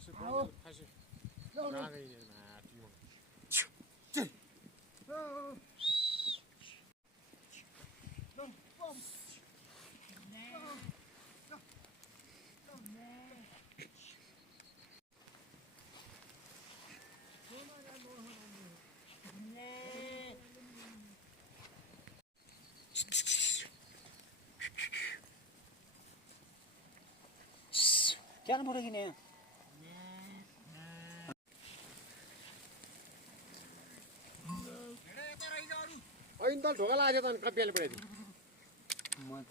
यसो फाँसी नागैने माथि क्या फोटो किने अहिले त ढोका लाग्यो त अनि कपियाले पढाइदियो म त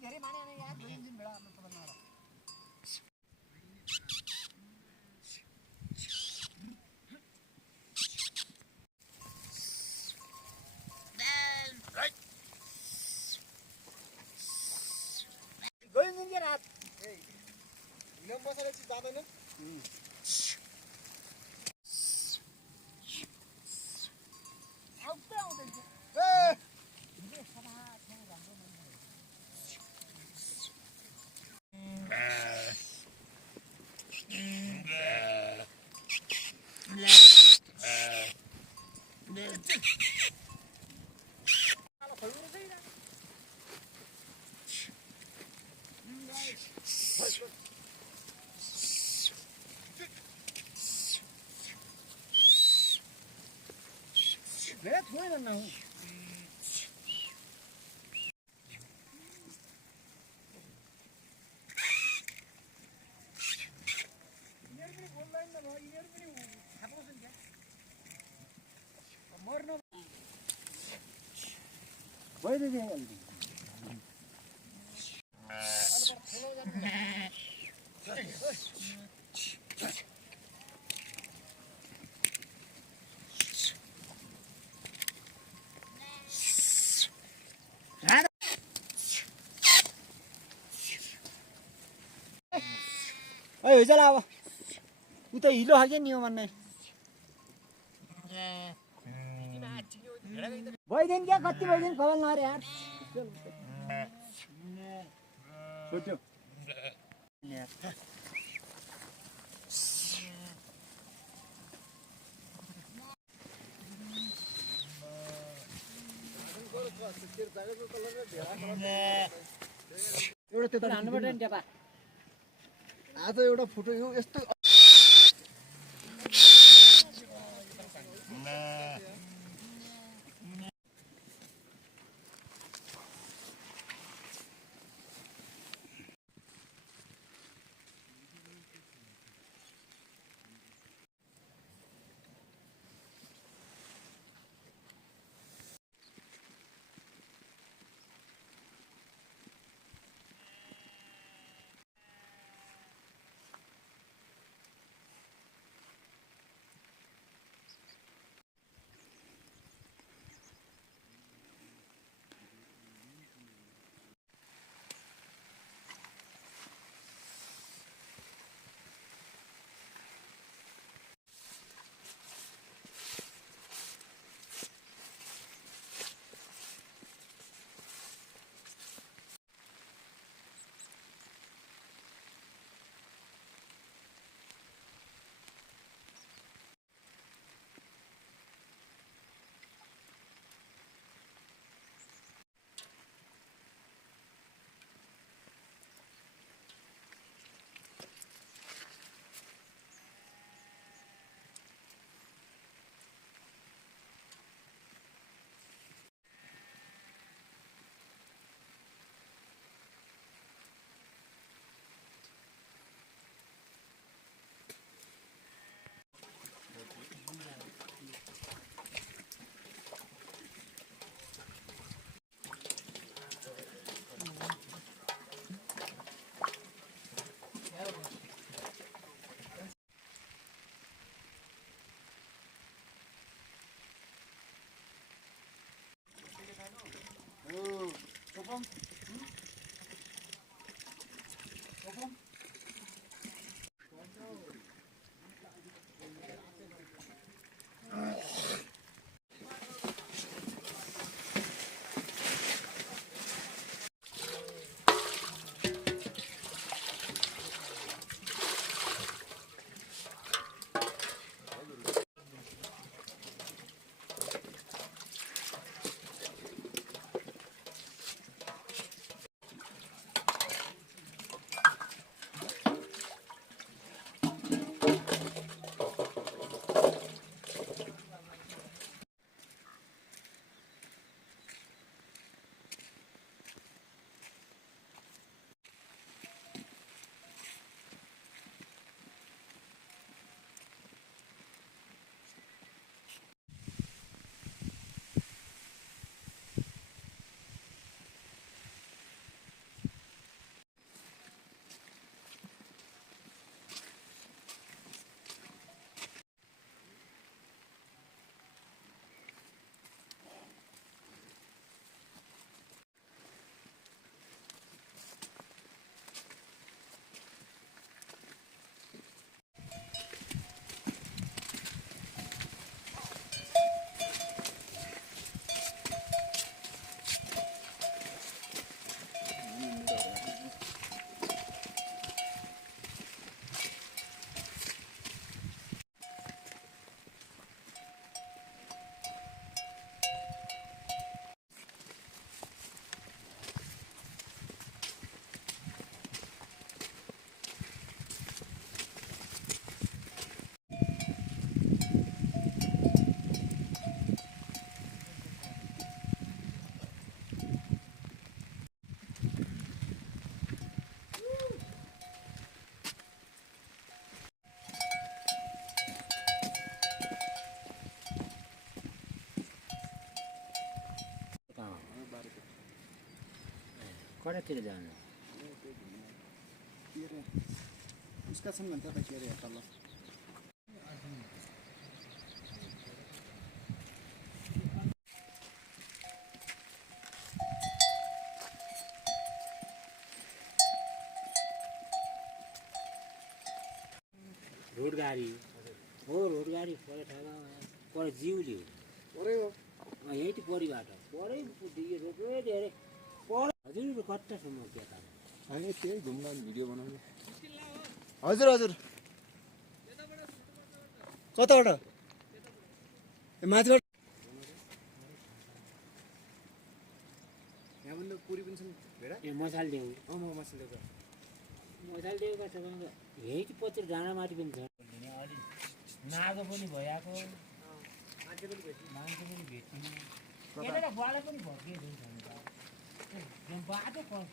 धेरै माने यार दिन बेला आफ्नो पता नरा गयो दिन के रात ए हिलो मसला चाहिँ जादैन आउँदै आउँदैन ए मैं थोड़ी करना हूँ वही देखिए ओए चला अब उता हिलो खाके नि हो भन्ने भइदिन क्या कति भइदिन खबर नरे यार सोच्यो एउटा त्यो त हान्नुपर्छ नि टेपा आज एउटा फोटो यो यस्तो कतातिर जानु उसका छन् भन्छ त के अरे तल रोड गाडी हो रोड गाडी परे ठागा परे जिउली परे हो यही त परिबाट परे रोडै धेरै पर हजुर कतासम्म के त होइन त्यही घुम्न भिडियो बनाउने हजुर हजुर कताबाट ए माथिबाट यहाँभन्दा पुरी पनि छन् भेडा ए मसाल देऊ म मसलेको मसाल देउका छ यही त पतिर डाँडामाथि पनि छ अलि नागो पनि भइआएको मान्छे पनि भेटिने यता बुवाले पनि भर्किएको हुन्छ बाटो पर्छ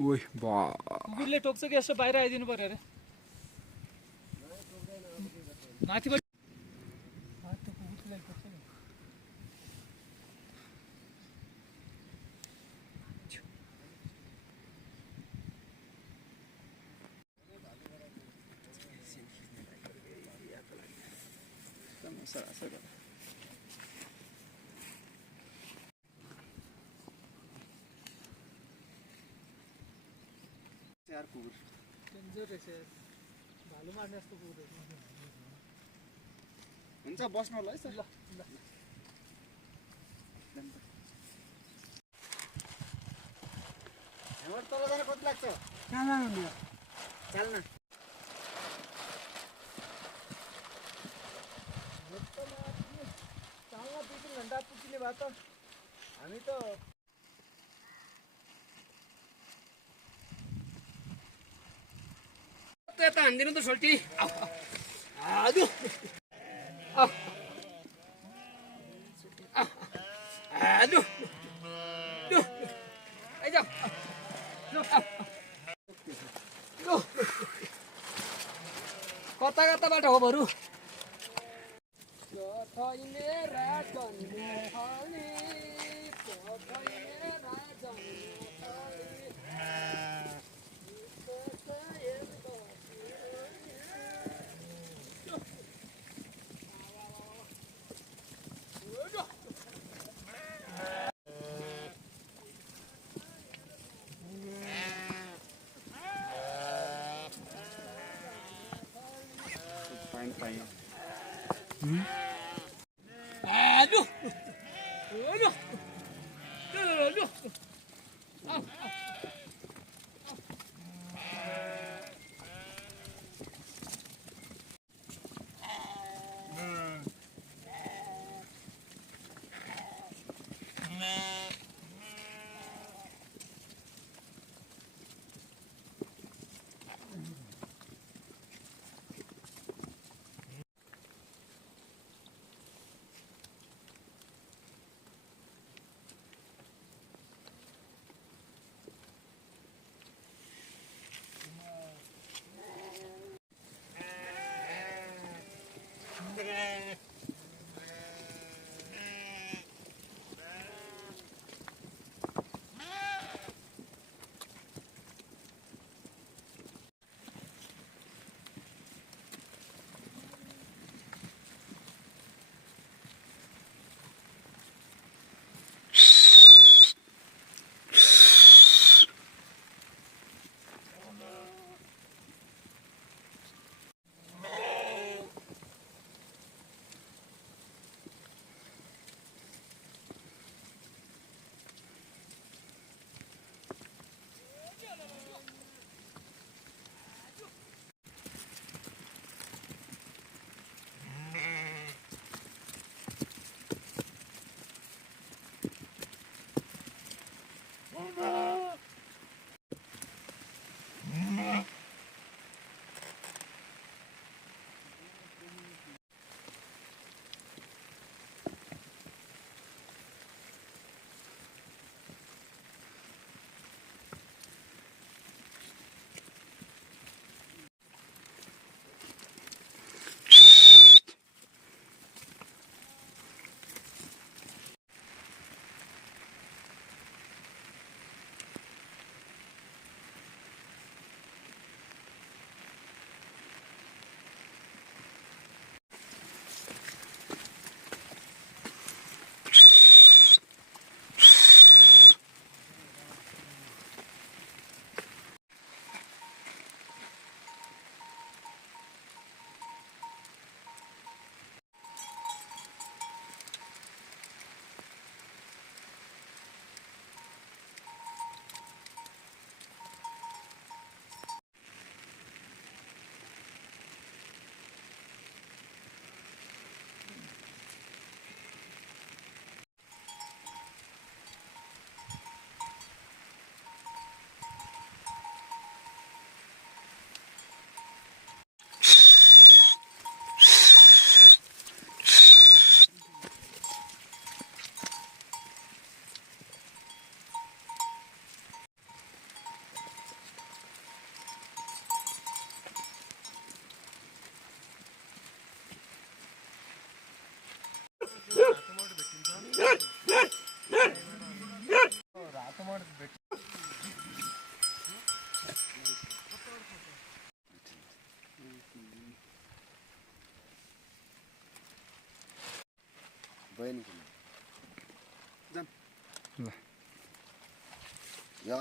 ओइ बा कुकुरले टोक्छ कि यसो बाहिर आइदिनु पर्यो अरे माथिबाट कुकुरले टोक्छ नि यार कुकुर डेन्जर रहेछ भालु मार्ने जस्तो कुकुर हुन्छ बस्नु होला है सर ल ल हाम्रो तल जान कति लाग्छ कहाँ जानु चल न चालना 2-3 घन्टा पुग्ने भए त हामी त यता हान्दिनु त सोल्टी आजु आजु आइजा लो कताबाट हो बरु Fine, fine. Aduh. Aduh. Aduh.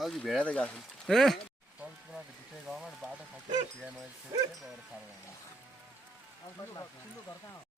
अघि भेडा त गएको घर कहाँ हो